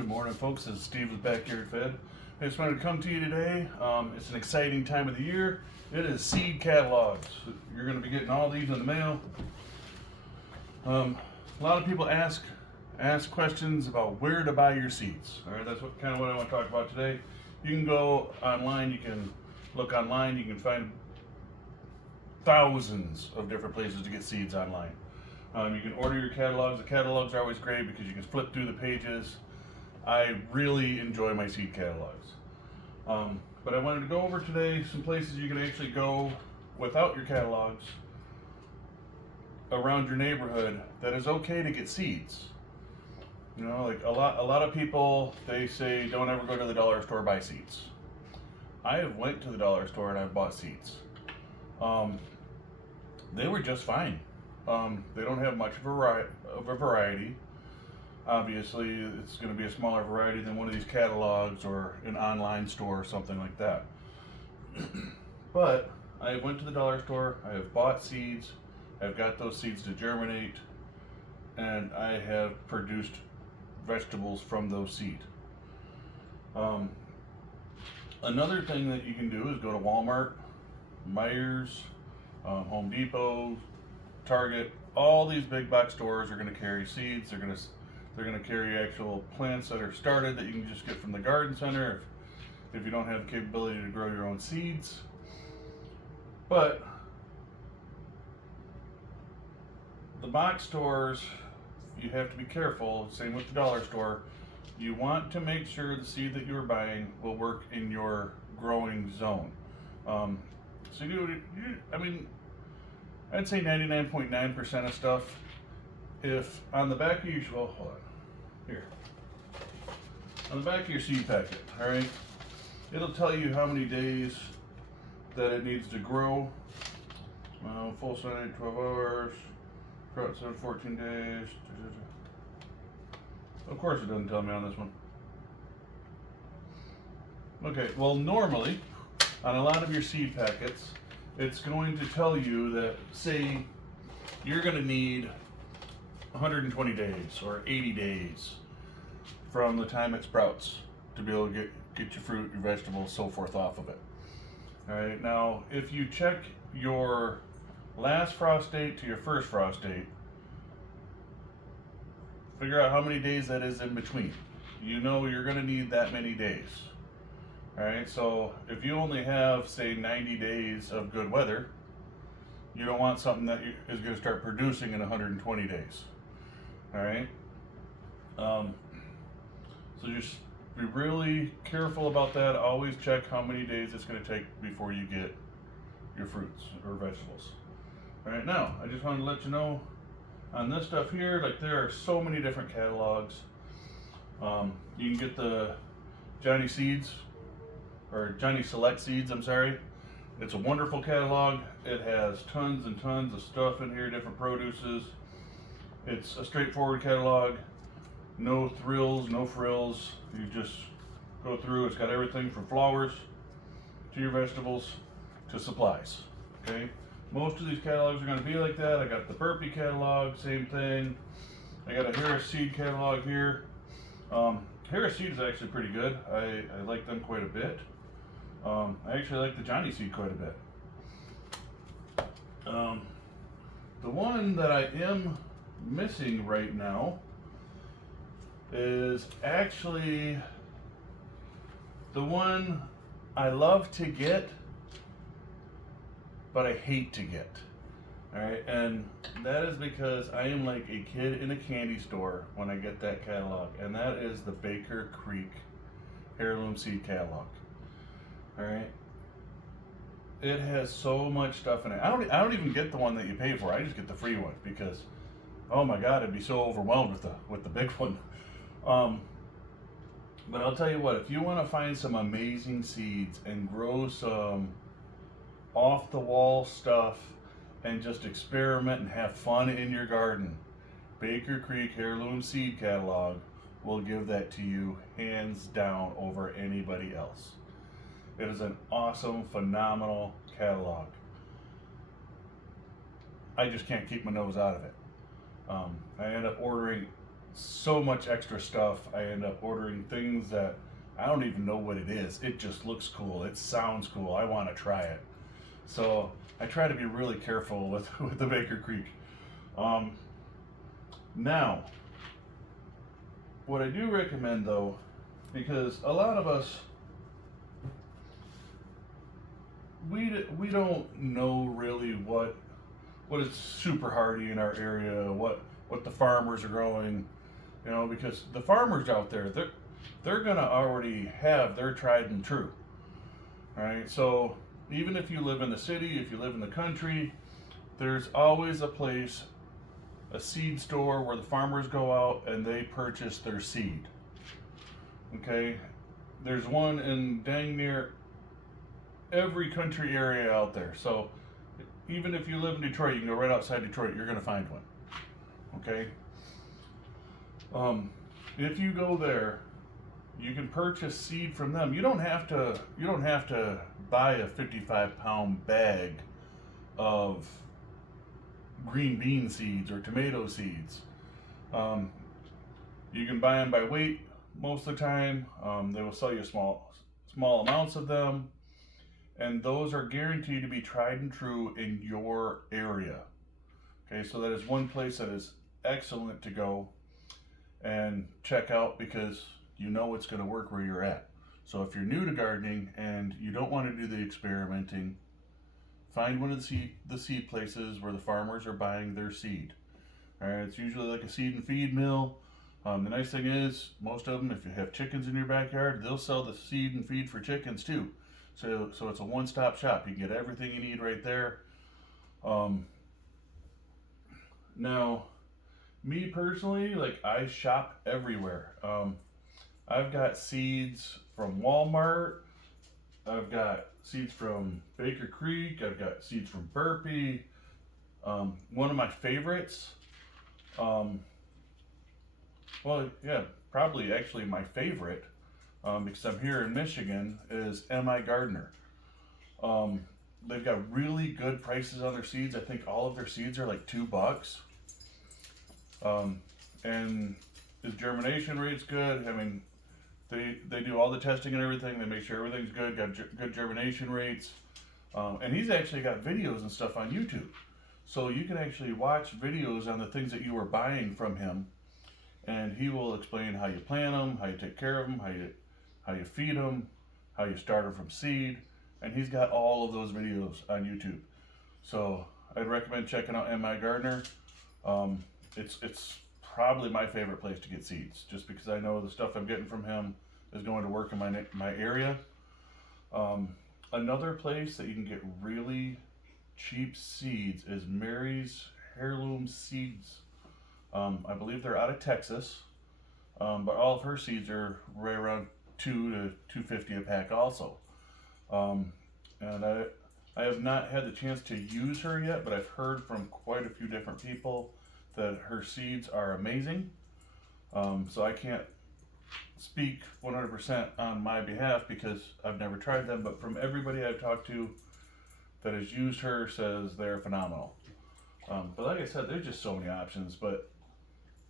Good morning, folks. This is Steve with Backyard Fed. I just wanted to come to you today. It's an exciting time of the year. It is seed catalogs. You're going to be getting all these in the mail. A lot of people ask questions about where to buy your seeds. All right, that's kind of what I want to talk about today. You can go online. You can look online. You can find thousands of different places to get seeds online. You can order your catalogs. The catalogs are always great because you can flip through the pages. I really enjoy my seed catalogs. But I wanted to go over today some places you can actually go without your catalogs around your neighborhood that is okay to get seeds. You know, like a lot of people, they say don't ever go to the dollar store buy seeds. I have went to the dollar store and I've bought seeds. They were just fine. They don't have much of a variety. Obviously, it's going to be a smaller variety than one of these catalogs or an online store or something like that. But I went to the dollar store, I have bought seeds, I've got those seeds to germinate, and I have produced vegetables from those seeds. Another thing that you can do is go to Walmart, Meijer, Home Depot, Target. All these big box stores are going to carry seeds. They're going to carry actual plants that are started that you can just get from the garden center if you don't have the capability to grow your own seeds. But the box stores, you have to be careful. Same with the dollar store. You want to make sure the seed that you're buying will work in your growing zone. I'd say 99.9% of stuff, if on the back of your, well, hold on, here. On the back of your seed packet, all right, it'll tell you how many days that it needs to grow. Full sun, 12 hours, drought sun, 14 days. Of course it doesn't tell me on this one. Okay, well normally, on a lot of your seed packets, it's going to tell you that, say, you're going to need 120 days or 80 days from the time it sprouts to be able to get your fruit, your vegetables, so forth off of it. All right, now if you check your last frost date to your first frost date, figure out how many days that is in between. You know you're going to need that many days. All right, so if you only have, say, 90 days of good weather, you don't want something that is going to start producing in 120 days. All right, so just be really careful about that. Always check how many days it's going to take before you get your fruits or vegetables. All right, now I just wanted to let you know on this stuff here, like there are so many different catalogs. You can get the Johnny Seeds, or Johnny Select Seeds, I'm sorry. It's a wonderful catalog. It has tons and tons of stuff in here, different produces. It's a straightforward catalog, no thrills, no frills. You just go through, it's got everything from flowers to your vegetables to supplies, okay? Most of these catalogs are gonna be like that. I got the Burpee catalog, same thing. I got a Harris Seed catalog here. Harris Seed is actually pretty good. I like them quite a bit. I actually like the Johnny Seed quite a bit. The one that I am missing right now is actually the one I love to get, but I hate to get. All right, and that is because I am like a kid in a candy store when I get that catalog, and that is the Baker Creek Heirloom Seed Catalog. All right, it has so much stuff in it. I don't even get the one that you pay for. I just get the free one because, oh my God, I'd be so overwhelmed with the big one. But I'll tell you what, if you want to find some amazing seeds and grow some off the wall stuff and just experiment and have fun in your garden, Baker Creek Heirloom Seed Catalog will give that to you hands down over anybody else. It is an awesome, phenomenal catalog. I just can't keep my nose out of it. I end up ordering so much extra stuff. I end up ordering things that I don't even know what it is. It just looks cool. It sounds cool. I want to try it. So I try to be really careful with, with the Baker Creek. Um, Now, what I do recommend though, because a lot of us, we don't know really what is super hardy in our area, what the farmers are growing, you know, because the farmers out there, they're gonna already have their tried and true. All right, so even if you live in the city, if you live in the country, there's always a place, a seed store where the farmers go out and they purchase their seed. Okay, there's one in dang near every country area out there. So even if you live in Detroit, you can go right outside Detroit, you're gonna find one. Okay. Um, if you go there, you can purchase seed from them. You don't have to. You don't have to buy a 55-pound bag of green bean seeds or tomato seeds. Um, you can buy them by weight most of the time. They will sell you small amounts of them, and those are guaranteed to be tried and true in your area. Okay, so that is one place that is excellent to go and check out because you know it's going to work where you're at. So if you're new to gardening and you don't want to do the experimenting, find one of the seed places where the farmers are buying their seed. All right, it's usually like a seed and feed mill. The nice thing is, most of them, if you have chickens in your backyard, they'll sell the seed and feed for chickens too. So it's a one-stop shop. You get everything you need right there. Um, Now, me personally, like I shop everywhere. I've got seeds from Walmart. I've got seeds from Baker Creek. I've got seeds from Burpee. One of my favorites, um, well, yeah, probably actually my favorite, because I'm here in Michigan, is M.I. Gardner. Um, they've got really good prices on their seeds. I think all of their seeds are like $2. Um, and his germination rate's good. I mean, they do all the testing and everything. They make sure everything's good. Got good germination rates. And he's actually got videos and stuff on YouTube, so you can actually watch videos on the things that you are buying from him, and he will explain how you plant them, how you take care of them, how you feed them, how you start them from seed, and he's got all of those videos on YouTube. So I'd recommend checking out M.I. Gardner. It's probably my favorite place to get seeds, just because I know the stuff I'm getting from him is going to work in my area. Another place that you can get really cheap seeds is Mary's Heirloom Seeds. I believe they're out of Texas, but all of her seeds are right around $2 to $2.50 a pack also. And I have not had the chance to use her yet, but I've heard from quite a few different people that her seeds are amazing. So I can't speak 100% on my behalf because I've never tried them, but from everybody I've talked to that has used her says they're phenomenal. But like I said, there's just so many options, but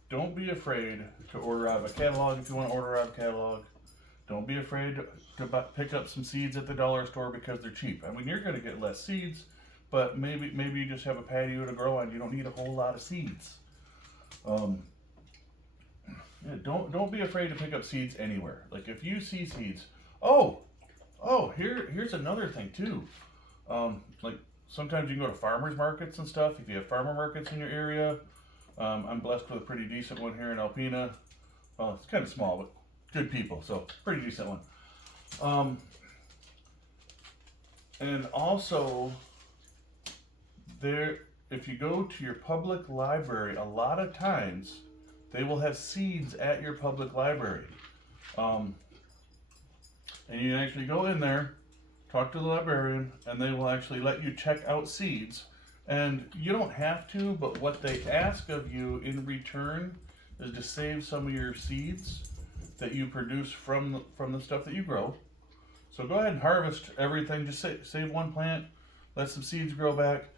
don't be afraid to order out of a catalog if you want to order out of a catalog. Don't be afraid to pick up some seeds at the dollar store because they're cheap. I mean, you're going to get less seeds, but maybe you just have a patio to grow on. You don't need a whole lot of seeds. Yeah, don't be afraid to pick up seeds anywhere. Like if you see seeds, here's another thing too. Like sometimes you can go to farmers markets and stuff. If you have farmer markets in your area, I'm blessed with a pretty decent one here in Alpena. Well, it's kind of small, but good people, so pretty decent one. And also, if you go to your public library, a lot of times they will have seeds at your public library. And you can actually go in there, talk to the librarian, and they will actually let you check out seeds. And you don't have to, but what they ask of you in return is to save some of your seeds that you produce from the stuff that you grow. So go ahead and harvest everything. Just save one plant, let some seeds grow back,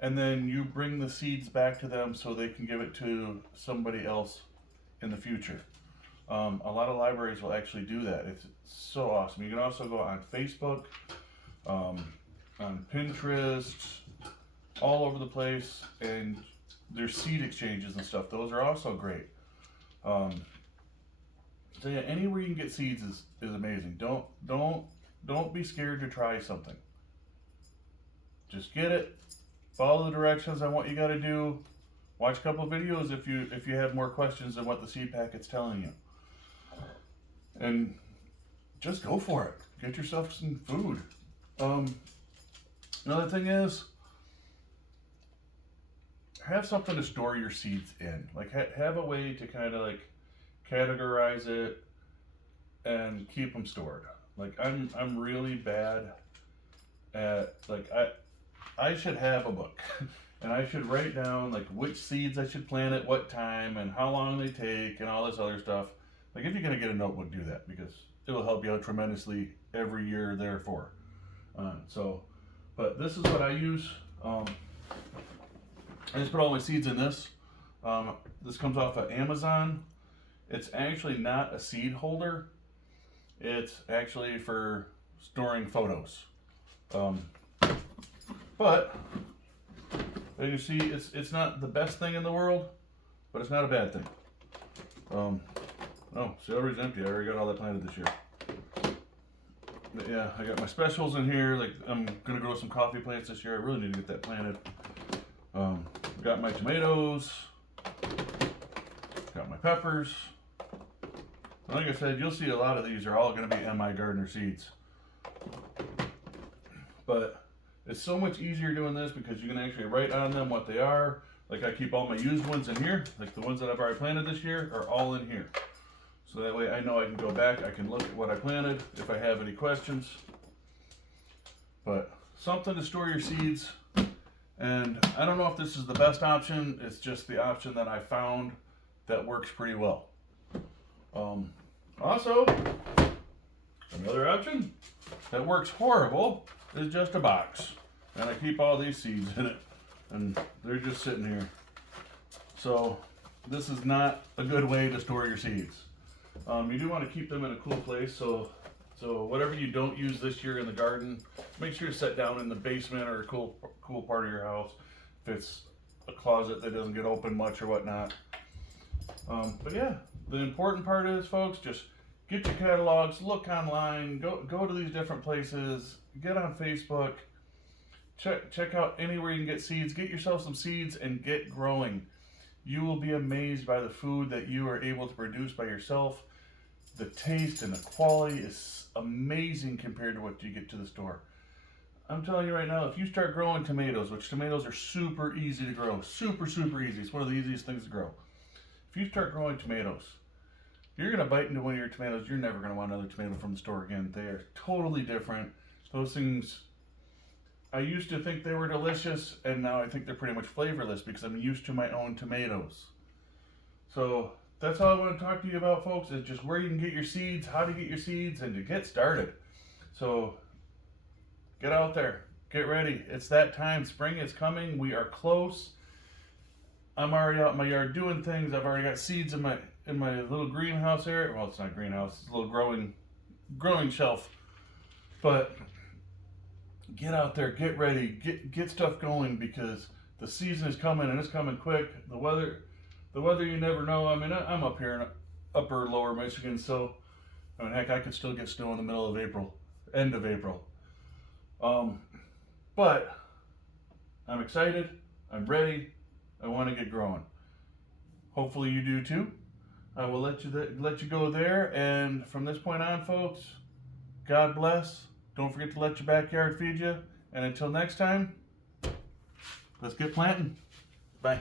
and then you bring the seeds back to them so they can give it to somebody else in the future. A lot of libraries will actually do that. It's so awesome. You can also go on Facebook, on Pinterest, all over the place, and there's seed exchanges and stuff. Those are also great. So yeah, anywhere you can get seeds is amazing. Don't be scared to try something. Just get it. Follow the directions on what you got to do. Watch a couple of videos if you have more questions than what the seed packet's telling you. And just go for it. Get yourself some food. Another thing is, have something to store your seeds in. Like have a way to kind of like categorize it and keep them stored. Like I'm really bad at, like, I should have a book and I should write down like which seeds I should plant at what time and how long they take and all this other stuff. Like if you're gonna get a notebook, do that, because it will help you out tremendously every year therefore. But this is what I use. I just put all my seeds in this. This comes off of Amazon. It's actually not a seed holder. It's actually for storing photos. But as you see, it's not the best thing in the world, but it's not a bad thing. Oh, celery's empty. I already got all that planted this year. But yeah, I got my specials in here. Like I'm gonna grow some coffee plants this year. I really need to get that planted. Got my tomatoes. Got my peppers. Like I said, you'll see a lot of these are all going to be MI Gardener seeds. But it's so much easier doing this because you can actually write on them what they are. Like I keep all my used ones in here. Like the ones that I've already planted this year are all in here. So that way I know I can go back, I can look at what I planted if I have any questions. But something to store your seeds. And I don't know if this is the best option. It's just the option that I found that works pretty well. Also, another option that works horrible is just a box. And I keep all these seeds in it. And they're just sitting here. So this is not a good way to store your seeds. You do want to keep them in a cool place. So whatever you don't use this year in the garden, make sure to set down in the basement or a cool part of your house. If it's a closet that doesn't get open much or whatnot. But yeah, the important part is, folks, just get your catalogs, look online, go to these different places, get on Facebook, check out anywhere you can get seeds, get yourself some seeds and get growing. You will be amazed by the food that you are able to produce by yourself. The taste and the quality is amazing compared to what you get to the store. I'm telling you right now, if you start growing tomatoes, which tomatoes are super easy to grow, super easy, it's one of the easiest things to grow. If you start growing tomatoes, you're going to bite into one of your tomatoes, you're never going to want another tomato from the store again. They are totally different. Those things, I used to think they were delicious, and now I think they're pretty much flavorless because I'm used to my own tomatoes. So that's all I want to talk to you about, folks, is just where you can get your seeds, how to get your seeds, and to get started. So get out there, get ready. It's that time. Spring is coming. We are close. I'm already out in my yard doing things. I've already got seeds in my little greenhouse area. Well, it's not a greenhouse. It's a little growing shelf. But get out there, get ready, get stuff going, because the season is coming and it's coming quick. The weather you never know. I mean, I'm up here in upper lower Michigan, so I mean, heck, I could still get snow in the middle of April, end of April. But I'm excited. I'm ready. I want to get growing. Hopefully you do too. I will let you go there, and from this point on, folks, God bless. Don't forget to let your backyard feed you. And until next time, let's get planting. Bye.